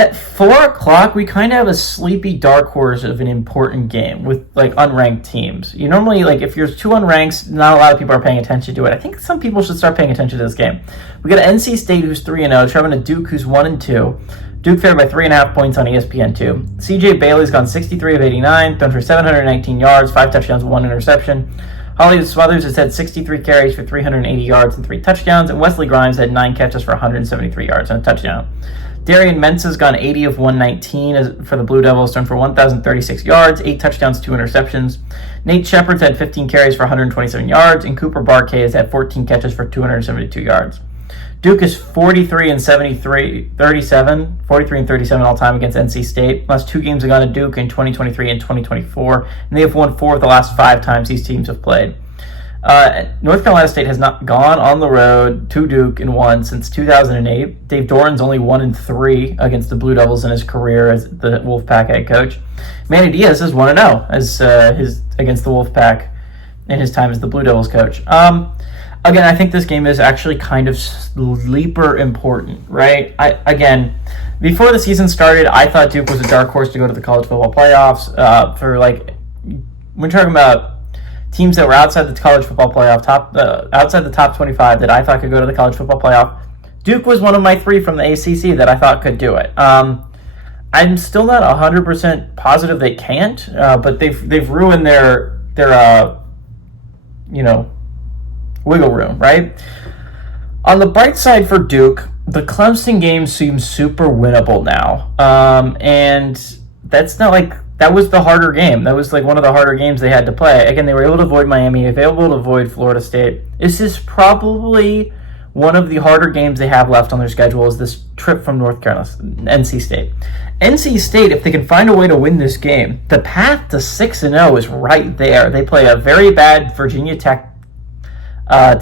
At 4 o'clock, we kind of have a sleepy dark horse of an important game with like unranked teams. You normally, like, if you're two unranked, not a lot of people are paying attention to it. I think some people should start paying attention to this game. We got NC State, who's 3-0, traveling to Duke, who's 1-2. Duke favored by 3.5 points on ESPN2. CJ Bailey's gone 63 of 89, thrown for 719 yards, 5 touchdowns, 1 interception. Hollywood Smothers has had 63 carries for 380 yards and 3 touchdowns, and Wesley Grimes had 9 catches for 173 yards and a touchdown. Darian Mensah's gone 80 of 119 for the Blue Devils, thrown for 1,036 yards, 8 touchdowns, 2 interceptions. Nate Shepard's had 15 carries for 127 yards, and Cooper Barkay has had 14 catches for 272 yards. Duke is 43 and 37 all time against NC State. Last 2 games have gone to Duke in 2023 and 2024, and they have won 4 of the last 5 times these teams have played. North Carolina State has not gone on the road to Duke and won since 2008. Dave Doran's only 1-3 against the Blue Devils in his career as the Wolfpack head coach. Manny Diaz is 1-0 as against the Wolfpack in his time as the Blue Devils coach. Again, I think this game is actually kind of sleeper important, right? Before the season started, I thought Duke was a dark horse to go to the college football playoffs. We're talking about teams that were outside the college football playoff, outside the top 25 that I thought could go to the college football playoff. Duke was one of my 3 from the ACC that I thought could do it. I'm still not 100% positive they can't, but they've ruined their wiggle room, right? On the bright side for Duke, the Clemson game seems super winnable now. And that's not like, that was the harder game. That was like one of the harder games they had to play. Again, they were able to avoid Miami, able to avoid Florida State. This is probably one of the harder games they have left on their schedule is this trip from North Carolina, NC State. NC State, if they can find a way to win this game, the path to 6-0 is right there. They play a very bad Virginia Tech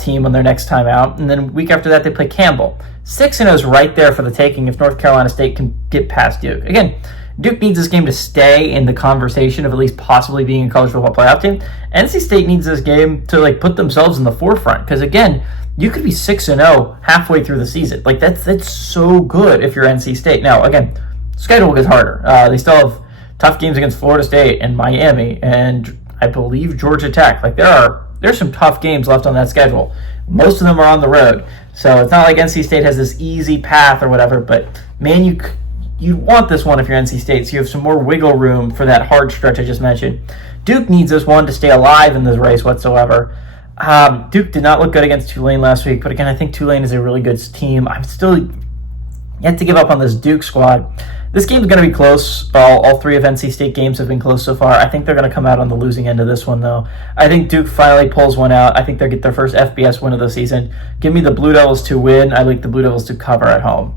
team on their next time out, and then week after that they play Campbell. 6-0 is right there for the taking if North Carolina State can get past Duke. Again, Duke needs this game to stay in the conversation of at least possibly being a college football playoff team. NC State needs this game to put themselves in the forefront, because again, you could be 6-0 halfway through the season. That's so good if you're NC State. Now, again, schedule gets harder. They still have tough games against Florida State and Miami and I believe Georgia Tech. There's some tough games left on that schedule. Most of them are on the road. So it's not like NC State has this easy path or whatever, but man, you want this one if you're NC State, so you have some more wiggle room for that hard stretch I just mentioned. Duke needs this one to stay alive in this race whatsoever. Duke did not look good against Tulane last week, but again, I think Tulane is a really good team. I'm still yet to give up on this Duke squad. This game's going to be close. All 3 of NC State games have been close so far. I think they're going to come out on the losing end of this one, though. I think Duke finally pulls one out. I think they'll get their first FBS win of the season. Give me the Blue Devils to win. I like the Blue Devils to cover at home.